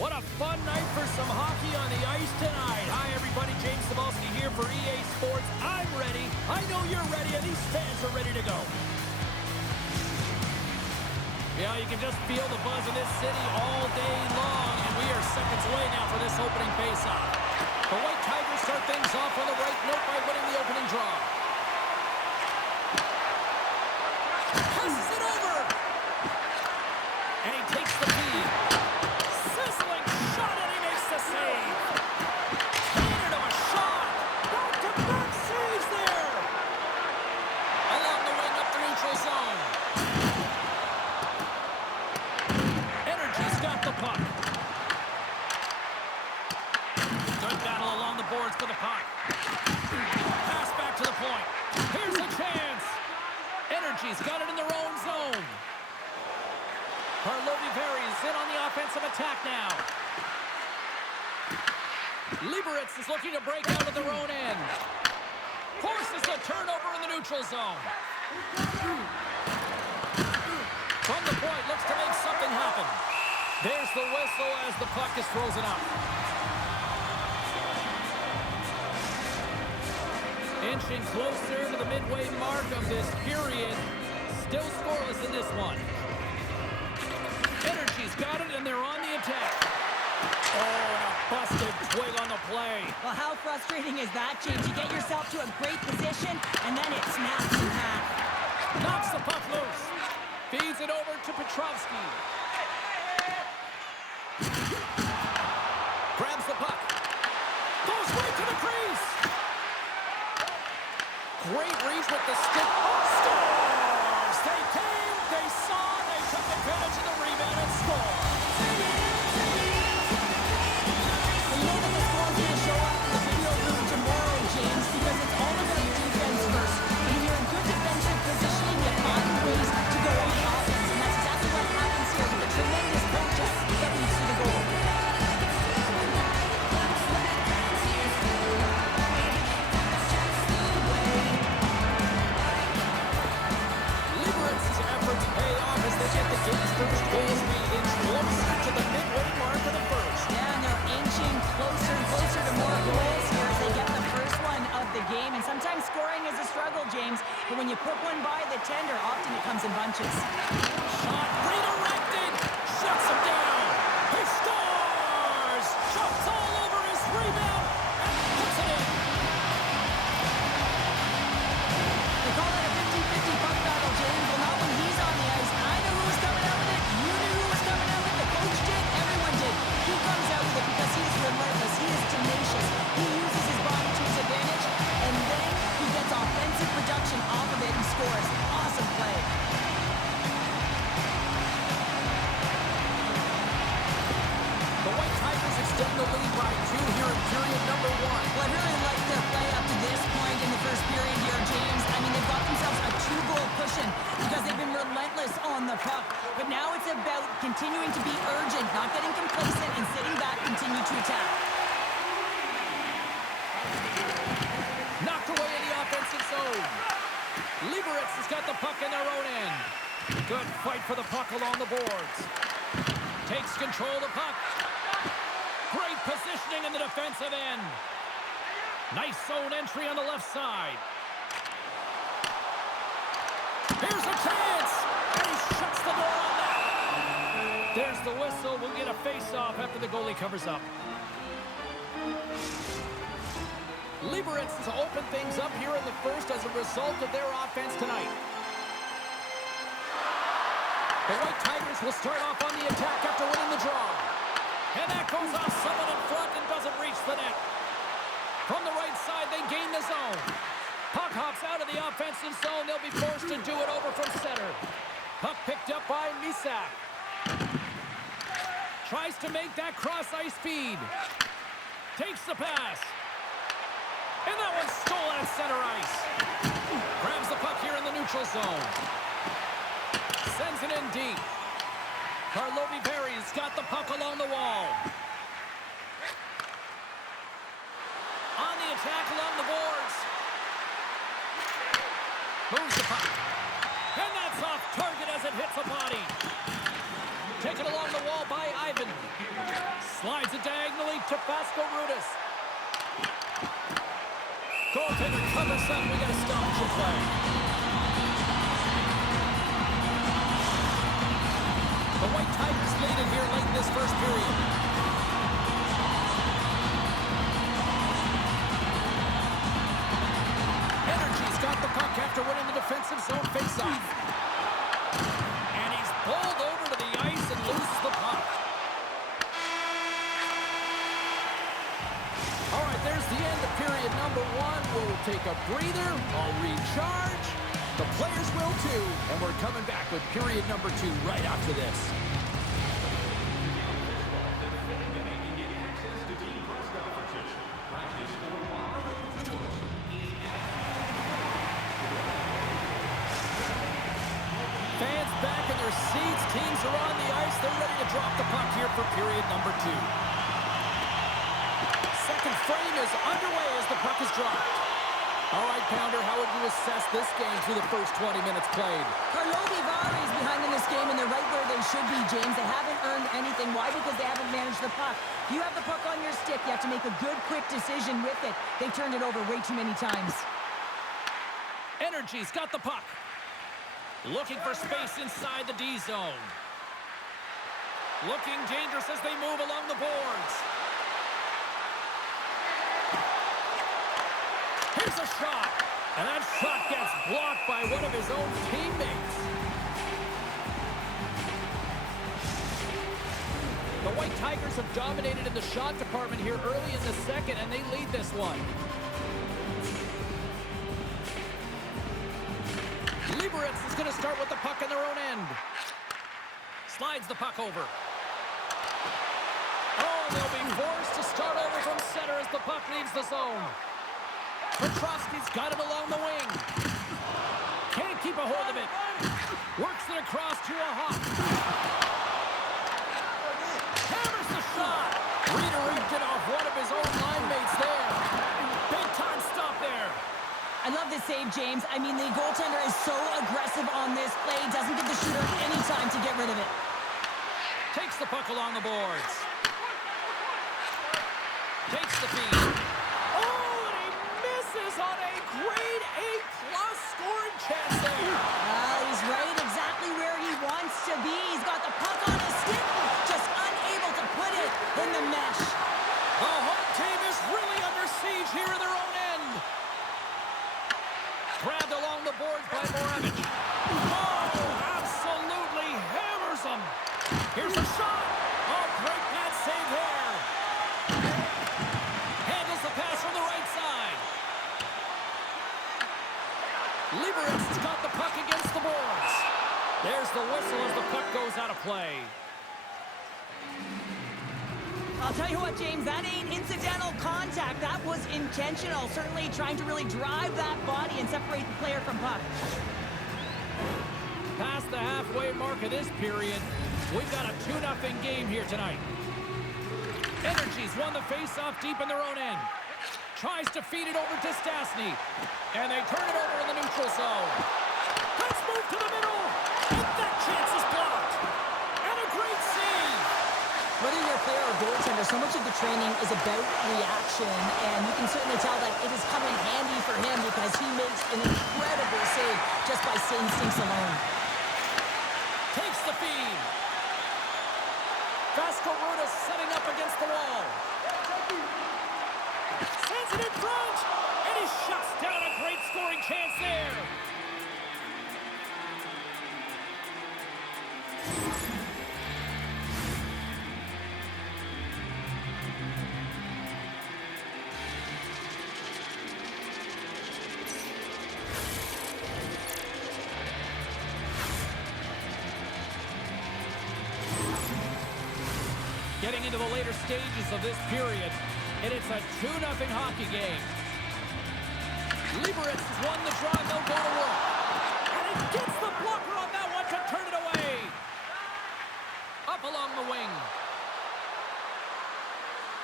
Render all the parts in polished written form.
What a fun night for some hockey on the ice tonight. Hi, everybody. James Cebulski here for EA Sports. I'm ready. I know you're ready, and these fans are ready to go. Yeah, you can just feel the buzz in this city all day long, and we are seconds away now for this opening faceoff. The White Tigers start things off on the right note by winning the opening draw. Passes it over. And he takes the feed. Sizzling shot, and he makes the save. Cannon of a shot. Back-to-back saves there. Along the wing up the neutral zone. Energy's got the puck. Good battle along the boards for the puck. Pass back to the point. Here's a chance. Energy's got it in their own zone. Karlovy is in on the offensive attack now. Liberec is looking to break out of their own end. Forces a turnover in the neutral zone. From the point, looks to make something happen. There's the whistle as the puck is frozen up. Inching closer to the midway mark of this period. Still scoreless in this one. Energy's got it, and they're on the attack. Oh, and a busted twig on the play. Well, how frustrating is that, James? You get yourself to a great position, and then it snaps in half. Knocks the puck loose. Feeds it over to Petrovsky. Grabs the puck. Goes right to the crease. Great reach with the stick. Scores! They came, they saw, they took advantage of the rebound and scored. You know that this goal is going to show up in the video room tomorrow, James, because it's all about defense first. When you're in good defensive positioning, you find ways to go on offense, and that's exactly what happens here with the tremendous purchase that leads to the goal. Liberec's efforts pay off as they get the game's first goal as we inch closer to the midway mark of the first. Yeah, and they're inching closer and closer to more goals here as they get the first one of the game. And sometimes scoring is a struggle, James, but when you put one by the tender, often it comes in bunches. Shot redirected. Shuts him down. He scores. Jumps all over his rebound and puts it in. They call it a 50-50 puck battle, James. Well, not when he's on the ice. I knew who was coming out with it. You knew who was coming out with it. The coach did. Everyone did. He comes out with it because he's relentless. He is tenacious. He uses his body to his advantage, and then he gets offensive production off of it and scores. Awesome play. The White Tigers extend the lead by 2 here in period number 1. Well, I really like their play up to this point in the first period here, James. I mean, they've got themselves a 2-goal cushion because they've been relentless on the puck. But now it's about continuing to be urgent, not getting complacent, and sitting back, continue to attack. Knocked away in the offensive zone. Liberec has got the puck in their own end. Good fight for the puck along the boards. Takes control of the puck. Great positioning in the defensive end. Nice zone entry on the left side. Here's a chance! And he shuts the door on that. There's the whistle. We'll get a face-off after the goalie covers up. Liberec has opened things up here in the first as a result of their offense tonight. The White Tigers will start off on the attack after winning the draw. And that goes off someone in front and doesn't reach the net. From the right side, they gain the zone. Puck hops out of the offensive zone. They'll be forced to do it over from center. Puck picked up by Misak. Tries to make that cross-ice feed. Takes the pass. And that one's stolen at center ice. Grabs the puck here in the neutral zone. Sends it in deep. Karlovy has got the puck along the wall. On the attack along the boards. Moves the puck. And that's off target as it hits a body. Taken along the wall by Ivan. to Fasco-Rudis. Goaltender covers up. We got a stoppage play. The White Tigers lead it here late in this first period. Energy's got the puck after winning the defensive zone faceoff. And he's bowled over to the ice and loses the puck. All right, there's the end of period number one. We'll take a breather. I'll recharge. The players will too. And we're coming back with period number two right after this. Fans back in their seats. Teams are on the ice. They're ready to drop the puck here for period number two. Second frame is underway as the puck is dropped. All right, Pounder, how would you assess this game through the first 20 minutes played? Karlovy is behind in this game, and they're right where they should be, James. They haven't earned anything. Why? Because they haven't managed the puck. If you have the puck on your stick, you have to make a good, quick decision with it. They've turned it over way too many times. Energy's got the puck. Looking for space inside the D zone. Looking dangerous as they move along the boards. Here's a shot. And that shot gets blocked by one of his own teammates. The White Tigers have dominated in the shot department here early in the second, and they lead this one. Liberec is going to start with the puck in their own end. Slides the puck over. Oh, they'll be forced to start over from center as the puck leaves the zone. Petrovsky's got it along the wing. Can't keep a hold of it. Works it across to a hop. Hammers the shot. Redirected off one of his own line mates there. Big time stop there. I love this save, James. I mean, the goaltender is so aggressive on this play. Doesn't give the shooter any time to get rid of it. Takes the puck along the boards. Takes the feed. On a grade A+ scoring chance there. Well, he's right exactly where he wants to be. He's got the puck on his stick, just unable to put it in the mesh. The home team is really under siege here in their own end. Grabbed along the boards by Moravich. Oh, absolutely hammers him. Here's a shot. Oh, great pad save there. Handles the pass from the right side. Liberec has got the puck against the boards. There's the whistle as the puck goes out of play. I'll tell you what, James, that ain't incidental contact. That was intentional. Certainly trying to really drive that body and separate the player from puck. Past the halfway mark of this period, we've got a 2-0 game here tonight. Energy's won the face-off deep in their own end. Tries to feed it over to Stastny. And they turn it over in the neutral zone. Let's move to the middle. And that chance is blocked. And a great save. Whether you're a player or goaltender, so much of the training is about reaction. And you can certainly tell that it has come in handy for him because he makes an incredible save just by instincts alone. Takes the feed. Fasco-Rudis setting up against the wall. Sends it in front, and he shuts down a great scoring chance there. Getting into the later stages of this period, and it's a 2-0 hockey game. Liberec has won the draw, they'll go to work. And he gets the blocker on that one to turn it away. Up along the wing.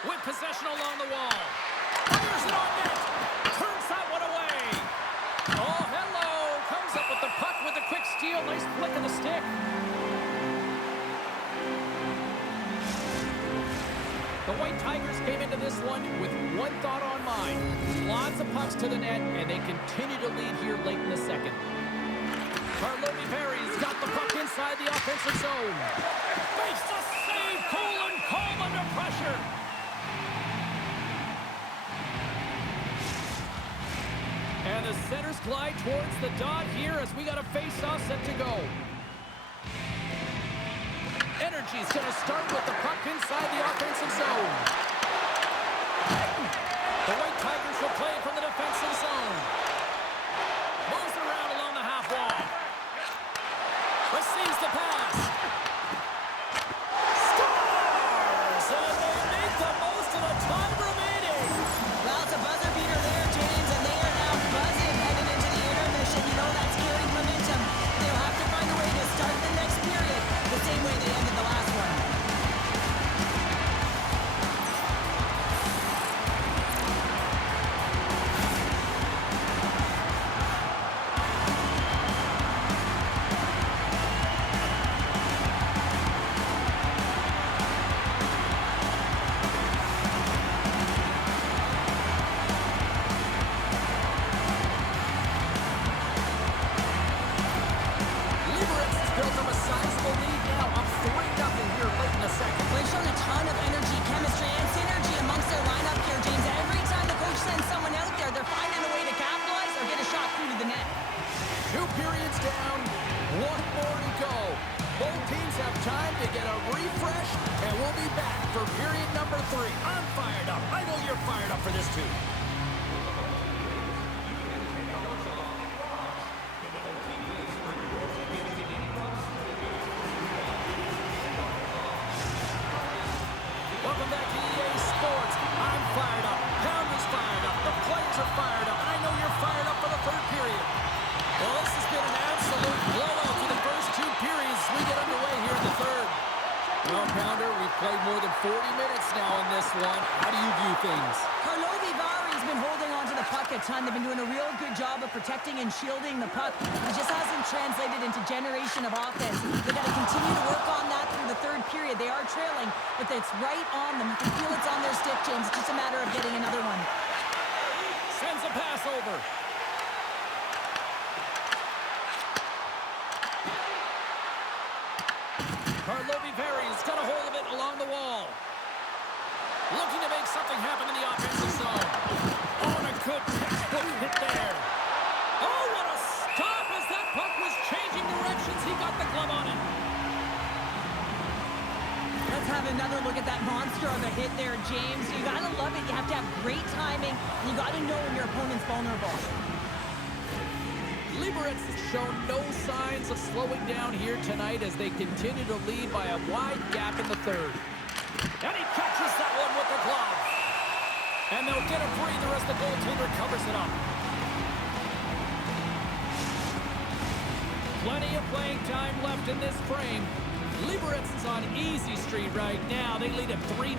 With possession along the wall. Fires it on net. Turns that one away. Oh, hello. Comes up with the puck with a quick steal. Nice flick of the stick. The White Tigers came into this one with one thought on mind. Lots of pucks to the net, and they continue to lead here late in the second. Karlovy got the puck inside the offensive zone. Makes the save, cool and calm under pressure. And the centers glide towards the dot here as we got a face-off set to go. Energy's going to start with the puck inside the offensive zone. The White Tigers will play from the defensive zone. Moves around along the half wall. Receives the pass. Scores! And they make the most of the time remaining. Well, it's a buzzer beater there, James, and they are now buzzing heading into the intermission. You know that's carrying momentum. They'll have to find a way to start the next period the same way they ended the last one. Liberec has built up a sizable lead now, up 3-0 here late in the second. They've shown a ton of energy, chemistry, and synergy amongst their lineup here, James. Every time the coach sends someone out there, they're finding a way to capitalize or get a shot through to the net. 2 periods down, 1 more to go. Both teams have time to get a refresh, and we'll be back for period number 3. I'm fired up. I know you're fired up for this too. Welcome back to EA Sports. I'm fired up. Pounder's fired up. The players are fired up. And I know you're fired up for the third period. Well, this has been an absolute blowout for the first 2 periods as we get underway here in the third. Well, Pounder, we've played more than 40 minutes now in this one. How do you view things? Karlovy has been holding on to the puck a ton. They've been doing a real good job of protecting and shielding the puck. It just hasn't translated into generation of offense. They've got to continue to work on that through the third period. They are trailing, but it's right on them. You can feel it's on their stick, James. It's just a matter of getting another one. Sends a pass over. Karlovy has got a hold of it along the wall. Looking to make something happen in the offensive zone. Oh, and a good textbook hit there. Oh, what a stop as that puck was changing directions. He got the glove on it. Let's have another look at that monster of a hit there, James. You got to love it. You have to have great timing. You got to know when your opponent's vulnerable. Liberec has shown no signs of slowing down here tonight as they continue to lead by a wide gap in the third. And he catches that one with the glove. And they'll get a breather as the goaltender covers it up. Plenty of playing time left in this frame. Liberec is on easy street right now. They lead at 3-0.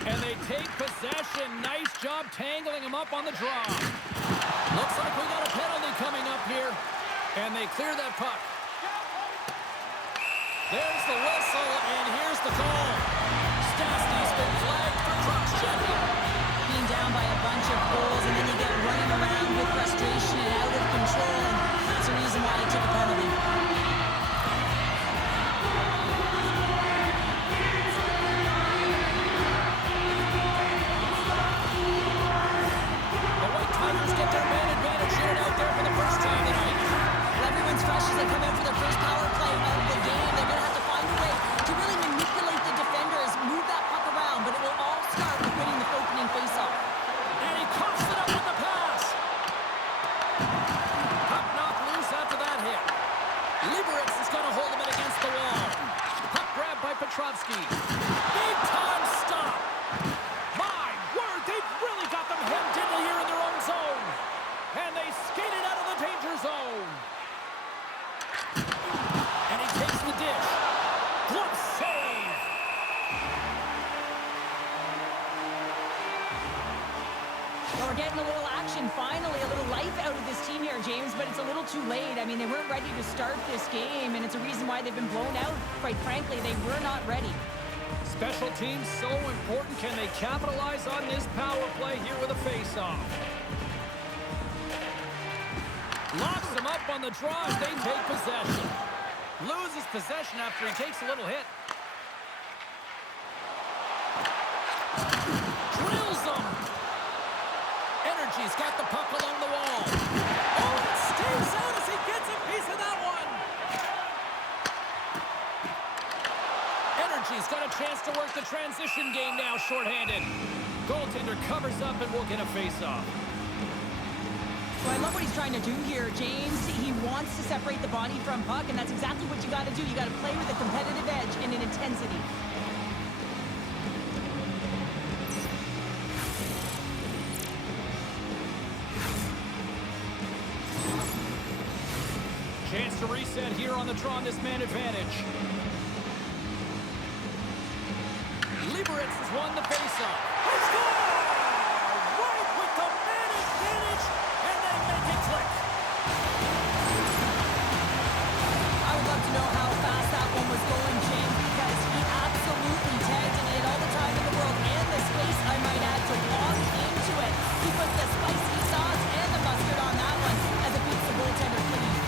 And they take possession. Nice job tangling him up on the draw. Looks like we got a penalty coming up here. And they clear that puck. There's the whistle, and here's the call. Stastny's been flagged for cross-checking. Being down by a bunch of goals, and then you get running around with frustration and out of control, and that's the reason why he took a penalty. The White Tigers get their man advantage unit out there for the first time tonight. Well, everyone's fresh as they come out for their first power play of the game. They're going to have to find a way to really manipulate the defenders, move that puck around, but it will all start with winning the opening faceoff. And he coughs it up with the pass. Puck knocked loose after that hit. Liberec has got a hold of it against the wall. Puck grabbed by Petrovsky. Big time stop. My word, they've really got them hemmed in here in their own zone. And they skated out of the danger zone. And he takes the dish. Glove save. Well, we're getting a little action, finally, a little life out of this team here, James, but it's a little too late. I mean, they weren't ready to start this game, and it's a reason why they've been blown out. Quite frankly, they were not ready. Special teams so important. Can they capitalize on this power play here with a face-off? Locks them up on the draw as they take possession. Loses possession after he takes a little hit. Drills them. Energy's got the puck along the wall. Oh, it stays out as he gets a piece of that one. Energy's got a chance to work the transition game now, shorthanded. Goaltender covers up and will get a face-off. Well, I love what he's trying to do here, James. He wants to separate the body from puck, and that's exactly what you got to do. You got to play with a competitive edge and an intensity. Chance to reset here on the draw on this man advantage. Liberec has won the faceoff. He scores! Right with the man advantage, and then make it click. I would love to know how fast that one was going, James, because he absolutely tagged it. He had all the time in the world and the space, I might add, to walk into it. He put the spicy sauce and the mustard on that one as it beats the goaltender clean.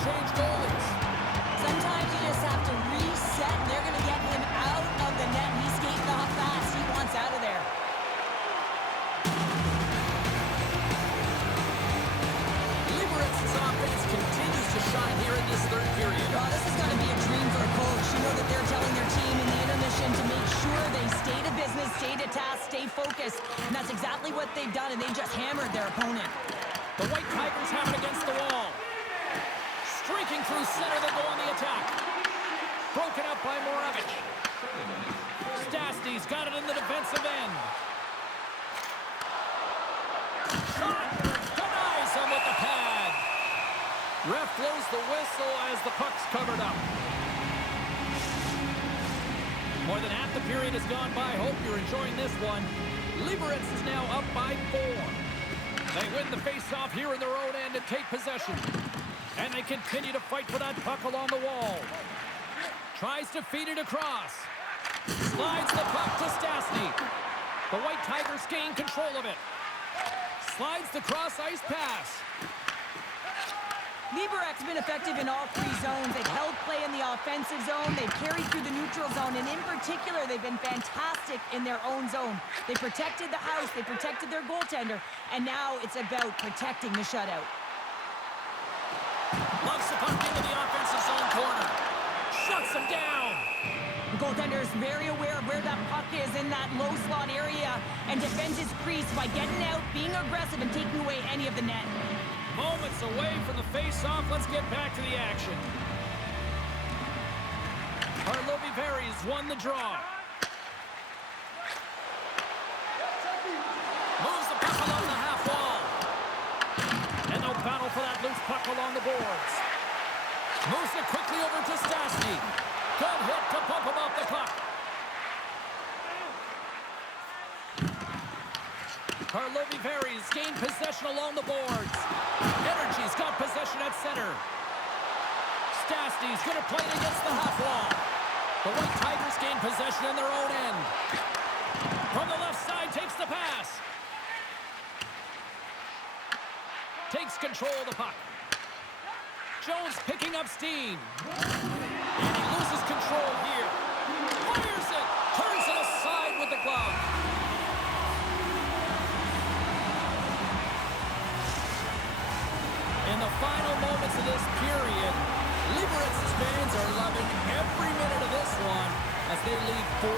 Change goalies. Sometimes you just have to reset, and they're going to get him out of the net. He's skating off fast. He wants out of there. Liberec's offense continues to shine here in this third period. Oh, this is going to be a dream for a coach. You know that they're telling their team in the intermission to make sure they stay to business, stay to task, stay focused. And that's exactly what they've done, and they just hammered their opponent. The White Tigers have it against the wall. Streaking through center, they go on the attack. Broken up by Moravich. Stastny's got it in the defensive end. Shot! Denies him with the pad. Ref blows the whistle as the puck's covered up. More than half the period has gone by. Hope you're enjoying this one. Liberec is now up by 4. They win the face-off here in their own end and take possession. And they continue to fight for that puck along the wall. Tries to feed it across. Slides the puck to Stastny. The White Tigers gain control of it. Slides the cross-ice pass. Liberec's been effective in all 3 zones. They've held play in the offensive zone. They've carried through the neutral zone. And in particular, they've been fantastic in their own zone. They protected the house. They protected their goaltender. And now it's about protecting the shutout. Loves the puck into the offensive zone corner. Shuts him down. The goaltender is very aware of where that puck is in that low slot area and defends his crease by getting out, being aggressive, and taking away any of the net. Moments away from the face-off. Let's get back to the action. Karlovy won the draw. Moves the puck along the half wall. And they'll battle for that loose puck along the boards. Moves it quickly over to Stastny. Good hit to bump him off the puck. Karlovy gained possession along the boards. Energy's got possession at center. Stastny's going to play it against the half wall. The White Tigers gain possession in their own end. From the left side, takes the pass. Takes control of the puck. Jones picking up steam. And he loses control here. Fires it. Turns it aside with the glove. In the final moments of this period, Liberec's fans are loving every minute of this one as they lead 4-0.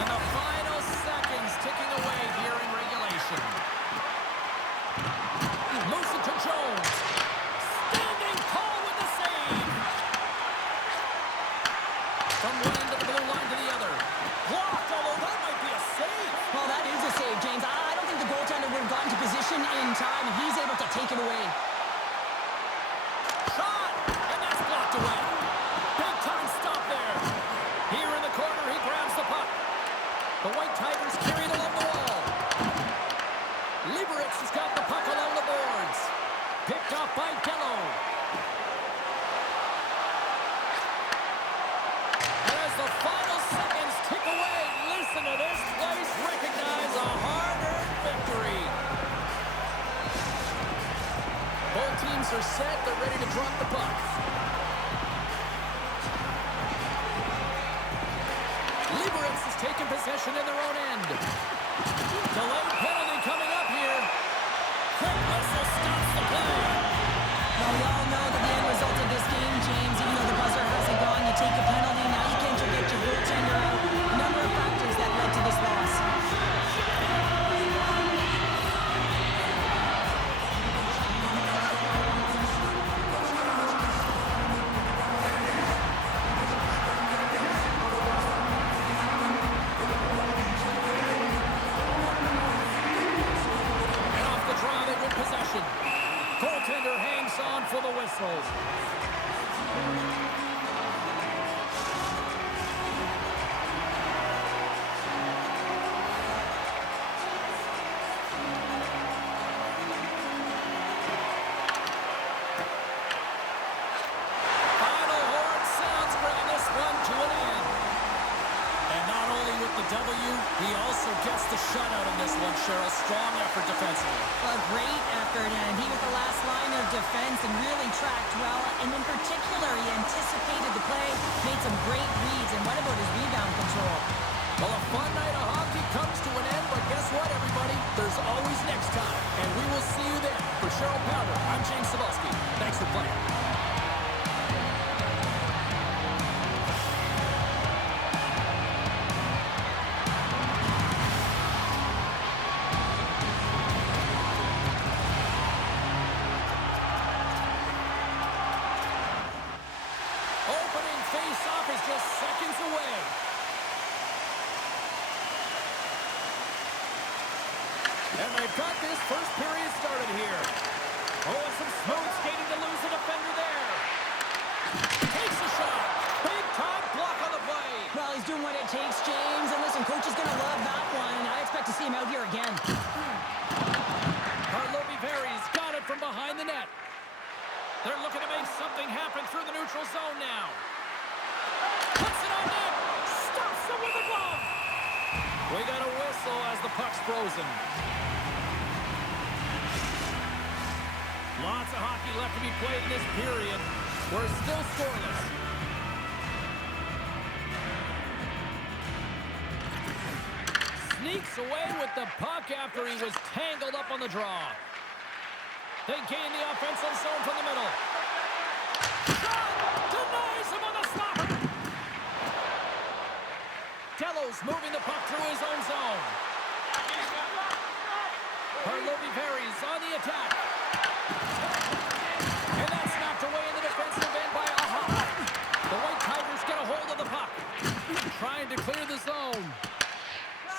And the final seconds ticking away here in regulation. Moves it to Jones. Standing tall with the save. From one end of the blue line to the other. Blocked, although that might be a save. Well, that is a save, James. I don't possession in time, and he's able to take it away. Shot! And that's blocked away. Big time stop there. Here in the corner, he grabs the puck. The White Tigers carry it along the wall. Liberec has got the puck along the boards. Picked off by Dello. And as the final seconds tick away, listen to this place recognize a hard-earned victory. Both teams are set. They're ready to drop the puck. Liberec has taken possession in their own end. Delayed penalty coming up here. Quick whistle stops the play. Well, we all know that the end result of this game, James, even though the buzzer hasn't gone, you take a penalty, now you can't get your goaltender out. A number of factors that led to this loss. Goaltender hangs on for the whistle. Final horn sounds, bringing this one to an end. And not only with the W, he also gets the shutout in this one, Cheryl. Strong effort defensively. A great effort, and he with the last line of defense and really tracked well. And in particular, he anticipated the play, made some great reads, and what about his rebound control? Well, a fun night of hockey comes to an end, but guess what, everybody? There's always next time, and we will see you then. For Cheryl Powder, I'm James Cebulski. Thanks for playing. Opening face-off is just seconds away. And they've got this first period started here. Oh, some smooth skating to lose a defender there. Takes a shot. Big time block on the play. Well, he's doing what it takes, James. And listen, coach is going to love that one. I expect to see him out here again. Karlovy got it from behind the net. They're looking to make something happen through the neutral zone now. Puts it on net. Stops it with a glove. We got a whistle as the puck's frozen. Lots of hockey left to be played in this period. We're still scoreless. Sneaks away with the puck after he was tangled up on the draw. They gain the offensive zone from the middle. Shot! Denies him on the stopper. Tello's moving the puck through his own zone. Karlovy on the attack. And that's knocked away in the defensive end by Aha. The White Tigers get a hold of the puck. Trying to clear the zone.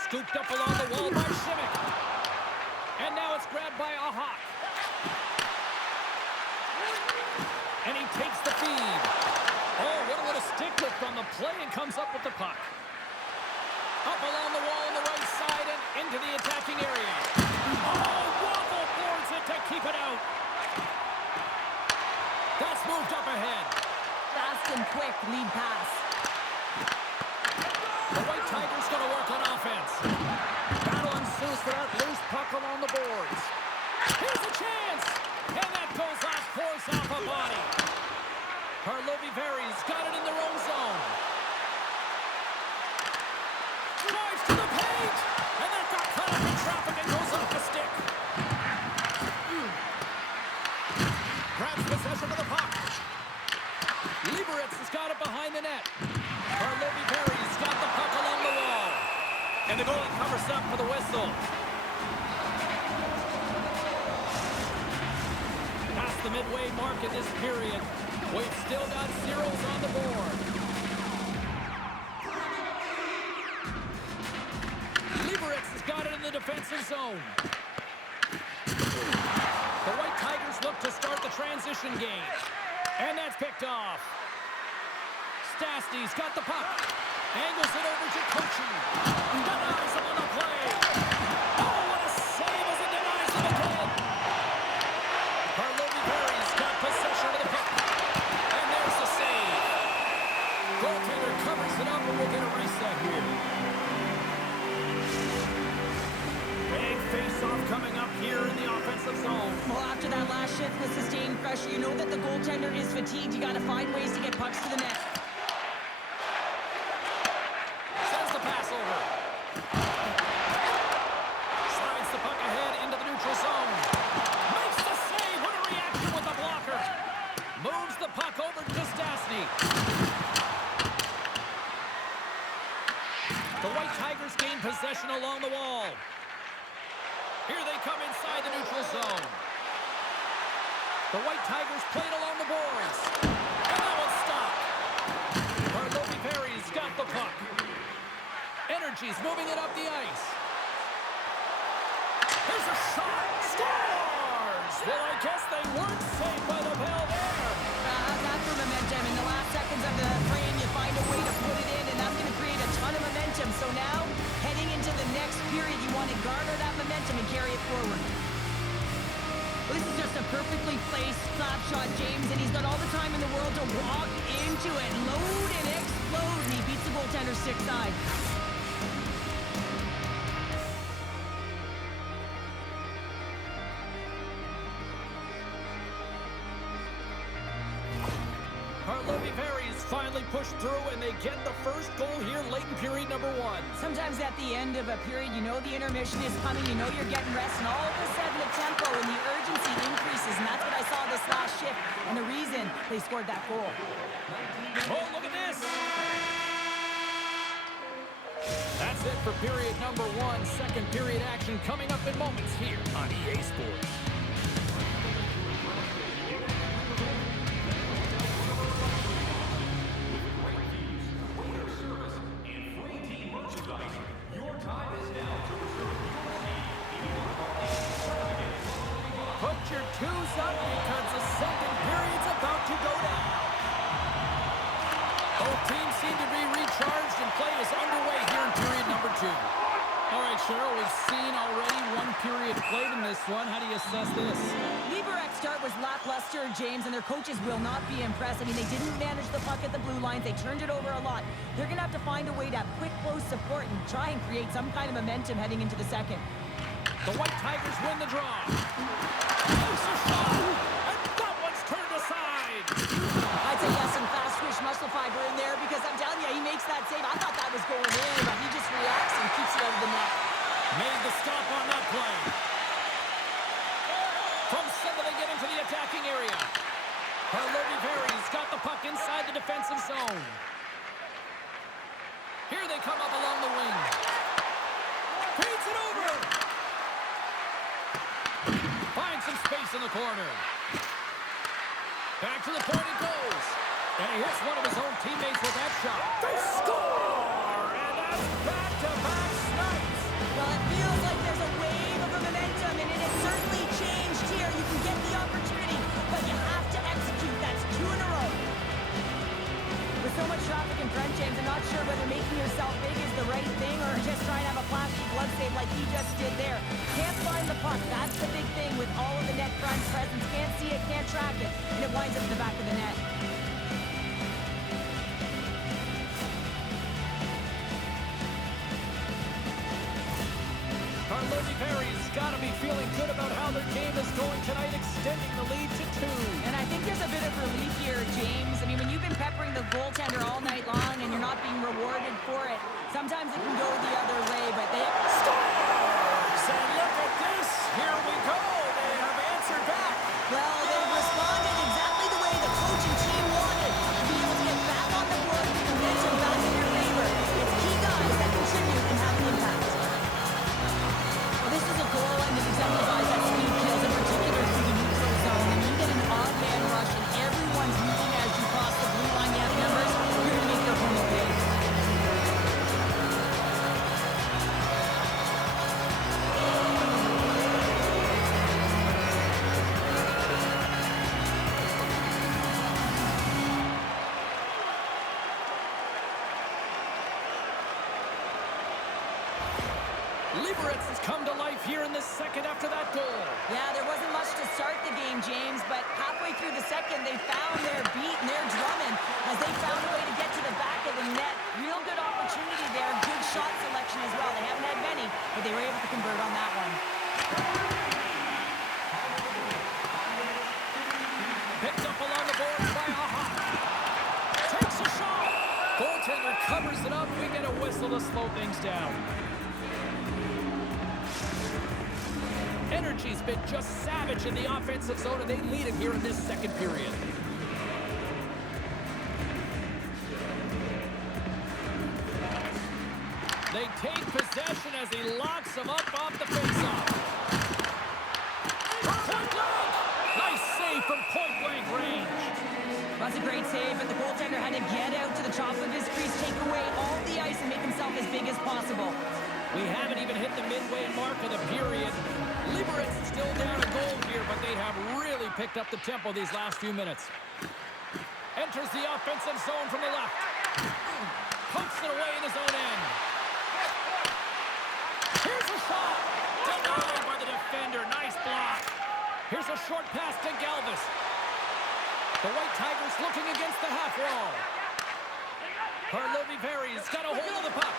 Scooped up along the wall by Shimmick. And now it's grabbed by Aha. And he takes the feed. Oh, what a little stick lift on the play and comes up with the puck. Up along the wall on the right side and into the attacking area. Oh, Waffle boards it to keep it out. That's moved up ahead. Fast and quick lead pass. The White Tigers going to work on offense. Battle ensues for that loose puck along the boards. Here's a chance. And that goes off, pours off a body. Karlovy got it in their own zone. Drives to the paint. And that got caught up in traffic and goes off the stick. Grabs possession of the puck. Liberec has got it behind the net. Karlovy got the puck along the wall. And the goalie covers up for the whistle. Past the midway mark in this period. We've still got zeros on the board. Liberec has got it in the defensive zone. transition game. And that's picked off. Stastny's got the puck. Angles it over to Kochi. Denies him on the play. Oh, what a save as it denies him again. Karlovy got possession of the puck. And there's the save. Goaltender covers it up and we'll get a reset here. Big face-off coming up here in the offensive zone. Well, after that last shift with sustained pressure, you know that the goaltender is fatigued. You got to find ways to get pucks to the net. Sends the pass over. Slides the puck ahead into the neutral zone. Makes the save. What a reaction with the blocker. Moves the puck over to Stastny. The White Tigers gain possession along the wall. Here they come inside the neutral zone. The White Tigers played along the boards. And that one's stopped. Karlovy got the puck. Energy's moving it up the ice. Here's a shot. Scores! Well, I guess they weren't safe by the bell there. How's that for momentum? In the last seconds of the frame, you find a way to put it in, and that's going to create a ton of momentum. So now, heading into the next period, you want to garner that momentum and carry it forward. Well, this is just a perfectly placed slap shot, James, and he's got all the time in the world to walk into it, load and explode, and he beats the goaltender stick side. Karlovy finally pushed through, and they get the first goal here late in period number 1. Sometimes at the end of a period, you know the intermission is coming, you know you're getting rest, and all of a sudden the tempo and the urgency increases, and that's what I saw this last shift, and the reason they scored that goal. Oh, look at this! That's it for period number 1. Second period action coming up in moments here on EA Sports. Put your twos up because the second period's about to go down. Both teams seem to be recharged and play is underway here in period number 2. All right, Cheryl, we've seen already one period played in this one. How do you assess this? Liberec's start was lackluster, James, and their coaches will not be impressed. I mean, they didn't manage the puck at the blue lines. They turned it over a lot. They're going to have to find a way to have quick, close support and try and create some kind of momentum heading into the second. The White Tigers win the draw. Close a shot, and that one's turned aside. I'd say yes, some fast twitch muscle fiber in there because I'm telling you, he makes that save. I thought that was going in, but he just reacts and keeps it out of the net. Made the stop on that play. From center, they get into the attacking area. Karlovy got the puck inside the defensive zone. Here they come up along the wing. Feeds it over. Finds some space in the corner. Back to the point it goes. And he hits one of his own teammates with that shot. They score! And that's back-to-back snipes. Well, it feels like there's a wave of momentum, and it has certainly changed here. You can get the opportunity, but you have to execute. That's 2 in a row. With so much traffic in front, James, I'm not sure whether making yourself big is the right thing or just trying to have a flashy glove save like he just did there. Can't find the puck. That's the big thing with all of the net front presence. Can't see it, can't track it, and it winds up in the back of the net. Karlovy-Perry's got to be feeling good about how their game is going tonight, extending the lead to 2. And I think there's a bit of relief here, James. I mean, when you've been peppering the goaltender all night long and you're not being rewarded for it, sometimes it can go the other way, but they... Scores! And look at this! Here we go! They have answered back! Well, they've responded exactly the way the coach and team wanted. To be able to get back on the board with momentum back in your favor. It's key guys that contribute and have an impact. Well, this is a goal and it exemplifies that speed kills, in particular through the neutral zone. And you get an odd man rush and everyone's moving as you cross the blue line. You have numbers, you're going to make your opponent pay. has come to life here in this second after that goal. Yeah, there wasn't much to start the game, James, but halfway through the second, they found their beat and their drumming as they found a way to get to the back of the net. Real good opportunity there. Good shot selection as well. They haven't had many, but they were able to convert on that one. Picked up along the boards by Aha. Takes a shot. Goaltender covers it up. We get a whistle to slow things down. Energy's been just savage in the offensive zone, and they lead it here in this second period. They take possession as he locks them up off the faceoff. Point blank! Nice save from point-blank range. That's a great save, but the goaltender had to get out to the top of his crease, take away all the ice, and make himself as big as possible. We haven't even hit the midway mark of the period. Liberec is still down a goal here, but they have really picked up the tempo these last few minutes. Enters the offensive zone from the left. Pumps it away in his own end. Here's a shot. Denied by the defender. Nice block. Here's a short pass to Galvis. The White Tigers looking against the half wall. Karlovy has got a hold of the puck.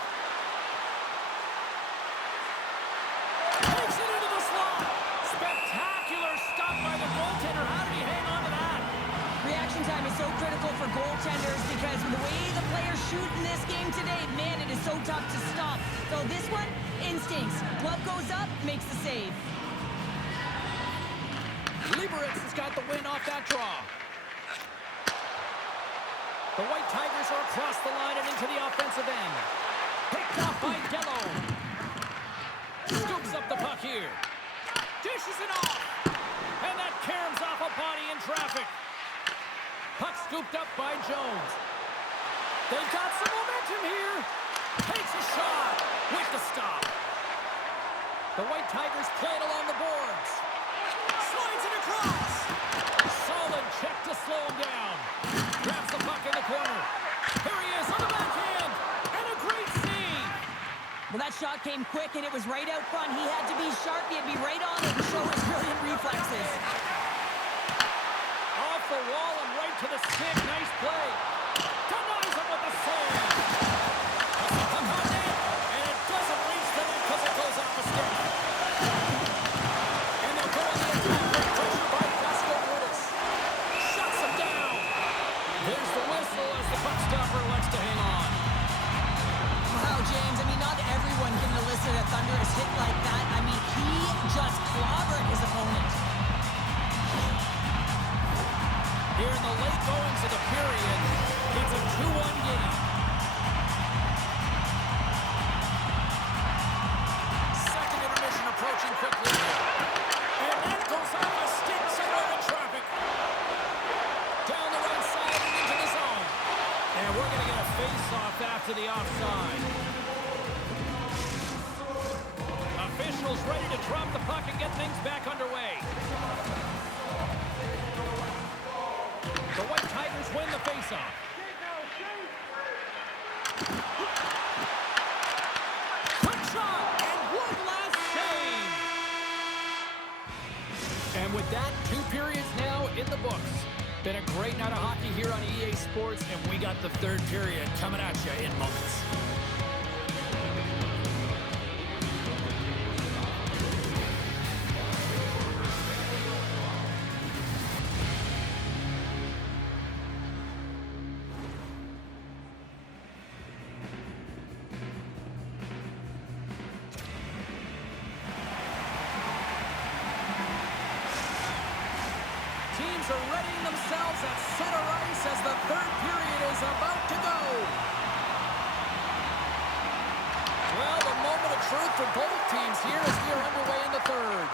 Takes it into the slot. Spectacular stop by the goaltender. How did he hang on to that? Reaction time is so critical for goaltenders because the way the players shoot in this game today, man, it is so tough to stop. So this one, instincts. Glove goes up, makes the save. Liberec has got the win off that draw. The White Tigers are across the line and into the offensive end. Picked off by Dello. Scoops up the puck here. Dishes it off. And that caroms off a body in traffic. Puck scooped up by Jones. They've got some momentum here. Takes a shot with the stop. The White Tigers play it along the boards. Slides it across. Solid check to slow him down. Grabs the puck in the corner. Here he is on the backhand. And a great save. Well, that shot came quick, and it was right out front. He had to be sharp. He had to be right on it and show his brilliant reflexes. Off the wall and right to the stick. Nice play. Denies him with the save. That's the puck on net. And it doesn't reach the net because it goes off the stick. And they'll go on the attack with pressure by Casco-Rudas. Shuts him down. There's the whistle as the puck stopper lets to hang on. Wow, James, I mean, not everyone can elicit a thunderous hit like that. I mean, he just clobbered his opponent. Here in the late goings of the period, it's a 2-1 game. Second intermission approaching quickly here. And that goes off a stick somewhere in traffic. Down the right side and into the zone. And we're going to get a face-off after the offside. Officials ready to drop the puck and get things back underway. The White Tigers win the face-off. Quick shot, and one last save. And with that, 2 periods now in the books. Been a great night of hockey here on EA Sports, and we got the third period coming at you in moments. Teams are readying themselves at center ice as the third period is about to go. Well, the moment of truth for both teams here as we are underway in the third.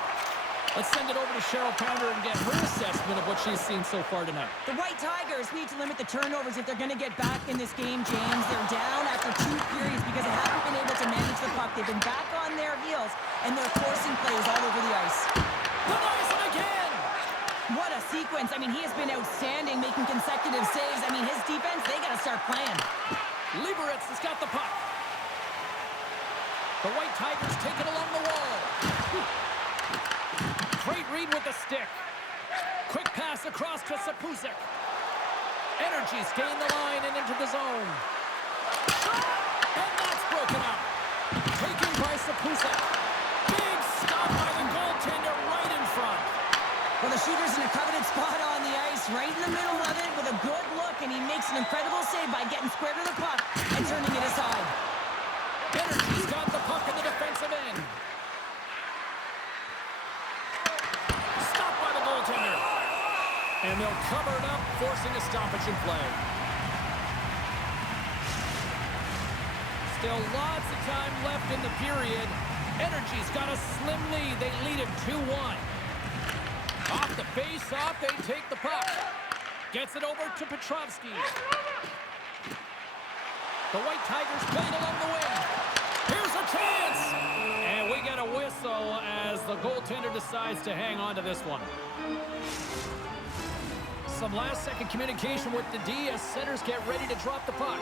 Let's send it over to Cheryl Pounder and get her assessment of what she's seen so far tonight. The White Tigers need to limit the turnovers if they're going to get back in this game, James. They're down after 2 periods because they haven't been able to manage the puck. They've been back on their heels, and they're forcing plays all over the ice. Denies it again! What a sequence. I mean, he has been outstanding, making consecutive saves. I mean, his defense, they got to start playing. Liberec has got the puck. The White Tigers take it along the wall. Great read with the stick. Quick pass across to Sapusek. Energy's gained the line and into the zone. And that's broken up. Taken by Sapusek. Big stop by the goaltender right in front. Well, the shooter's in a coveted spot on the ice, right in the middle of it with a good look, and he makes an incredible save by getting square to the puck and turning it aside. Energy's got the puck in the defensive end. Stopped by the goaltender. And they'll cover it up, forcing a stoppage in play. Still lots of time left in the period. Energy's got a slim lead. They lead it 2-1. Off the face-off, they take the puck. Gets it over to Petrovsky. The White Tigers play it along the wing. Here's a chance! And we get a whistle as the goaltender decides to hang on to this one. Some last-second communication with the D as centers get ready to drop the puck.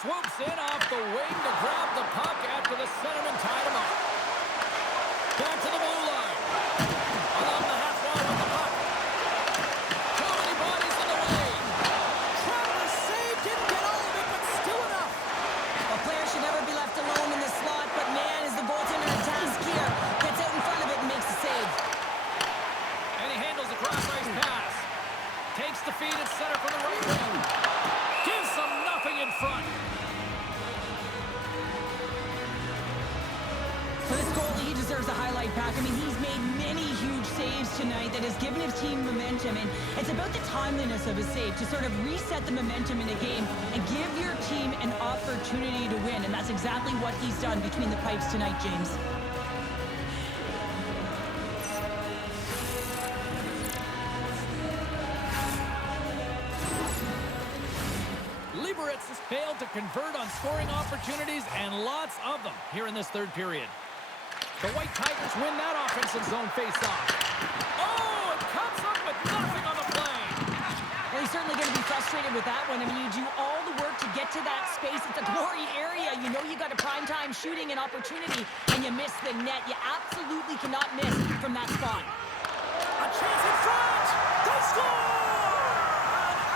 Swoops in off the wing to grab the puck after the centerman tied him up. Back to the blue line. Along the half wall with the puck. Too many bodies in the way. Travis saved, didn't get all of it, but still enough. A player should never be left alone in the slot, but man, is the goaltender in task here. Gets out in front of it and makes the save. And he handles the cross-ice pass. Takes the feed at center from the right wing. Gives them nothing in front. For this goalie, he deserves a highlight pack. I mean, he's made many huge saves tonight that has given his team momentum, and it's about the timeliness of his save to sort of reset the momentum in a game and give your team an opportunity to win, and that's exactly what he's done between the pipes tonight, James. Liberec has failed to convert on scoring opportunities, and lots of them here in this third period. The White Tigers win that offensive zone face-off. Oh, it comes up with nothing on the play. Well, he's certainly going to be frustrated with that one. I mean, you do all the work to get to that space. It's a glory area. You know you got a prime-time shooting and opportunity, and you miss the net. You absolutely cannot miss from that spot. A chance in front. They score!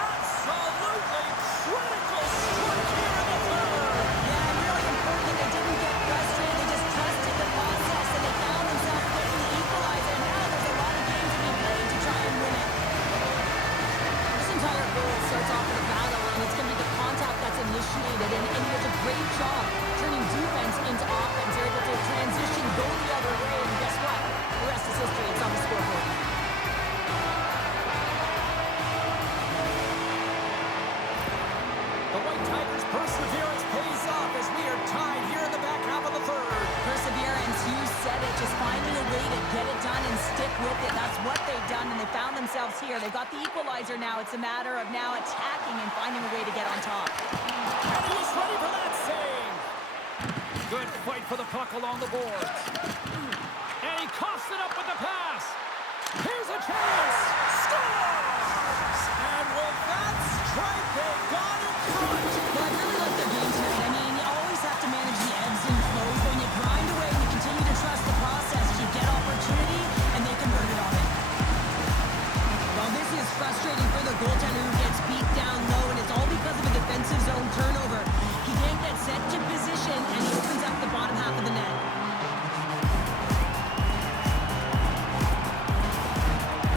Absolutely critical strike here in the third. Yeah, and really important, they didn't get frustrated. They just trusted the process, and they found themselves getting the equalizer. Now there's a lot of games to be played to try and win it. This entire goal starts off with a battle, and it's going to be the contact that's initiated, and he does a great job turning defense into offense. They're able to transition, go the other way, and guess what? The rest is history. It's on the scoreboard. The White Tigers' perseverance pays off as we are tied here in the back half of the third. Perseverance, you said it, just finding a way to get it done and stick with it. That's what they've done, and they found themselves here. They got the equalizer now. It's a matter of now attacking and finding a way to get on top. And he was ready for that save. Good fight for the puck along the boards. And he coughs it up with the pass. Here's a chance. Scores! And with that strike, they got in front. Well, I really like their game tonight. I mean, you always have to manage the ebbs and flows. When you grind away and you continue to trust the process, you get opportunity, and they convert it on it. Well, this is frustrating for the goaltender who gets beat down low, and it's all because of a defensive zone turnover. He can't get set to position, and he opens up the bottom half of the net.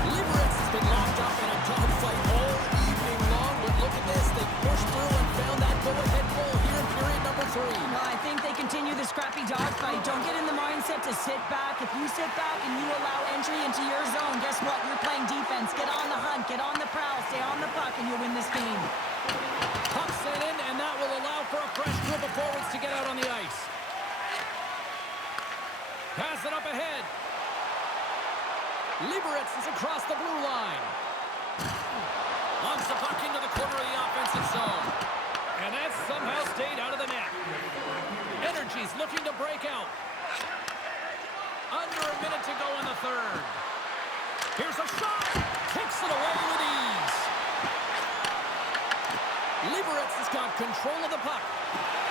Liberec has been locked up in a dogfight all evening long, but look at this. They pushed through and found that go-ahead goal here in period number 3. Well, I think they continue the scrappy dogfight. Don't get in the mindset to sit back. If you sit back and you allow entry into your zone, guess what? You're playing defense. Get on the hunt, get on the prowl, stay on the puck, and you'll win this game. Puck sent in, and that will allow for a fresh group of forwards to get out on the ice. Pass it up ahead. Liberec is across the blue line. Launch the puck into the corner of the offensive zone. And that somehow stayed out of the net. Energy's looking to break out. Under a minute to go in the third. Here's a shot. Kicks it away with ease. Liberec has got control of the puck.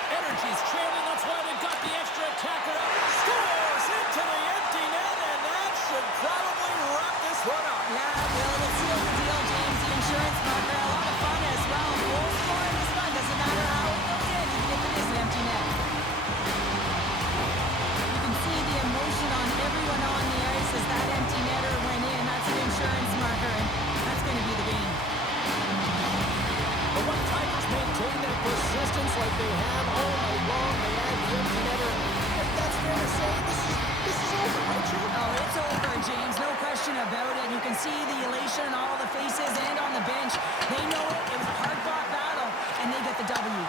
Energy's trailing, that's why they've got the extra attacker up. Scores into the empty net, and that should probably wrap this one up. Yeah, Bill, let's seal the deal, James. The insurance marker, a lot of fun as well. Goal scoring is fun, doesn't matter how it goes in, even if it is an empty net. You can see the emotion on everyone on the ice as that empty netter went in. That's an insurance marker, and that's going to be the game. The White Tigers maintain their persistence like they have all night long. They had the empty netter. I think that's fair to say. This is over, right, Joe? Oh, it's over, James. No question about it. You can see the elation on all the faces and on the bench. They know it. It was a hard-fought battle, and they get the W.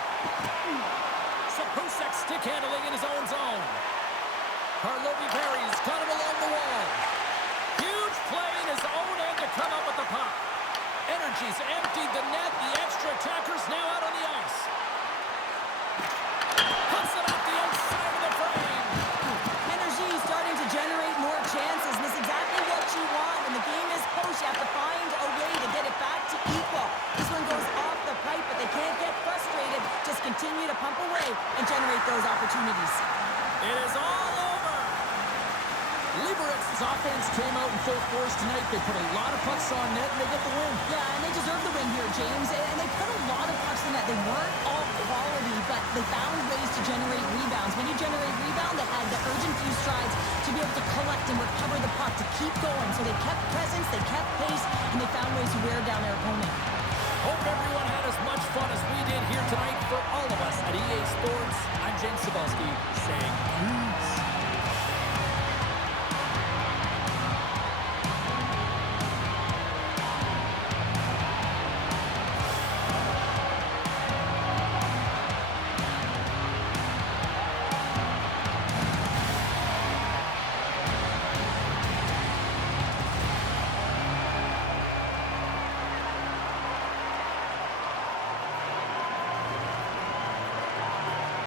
Sapusek stick handling in his own zone. Karlovy Berry's got it along the wall. Huge play in his own end to come up with the puck. Energy's emptied the net. The extra attacker's now out on the ice. Puts it off the outside of the frame. Energy starting to generate more chances, and this is exactly what you want. When the game is close, you have to find a way to get it back to equal. This one goes off the pipe, but they can't get frustrated. Just continue to pump away and generate those opportunities. It is all over. Liberec's offense came out in full force tonight. They put a lot of pucks on net, and they get the win. Yeah, and they deserve the win here, James. And they put a lot of pucks in that. They weren't all quality, but they found ways to generate rebounds. When you generate rebound, they had the urgent few strides to be able to collect and recover the puck, to keep going. So they kept presence, they kept pace, and they found ways to wear down their opponent. Hope everyone had as much fun as we did here tonight. For all of us at EA Sports, I'm James Cebulski saying peace.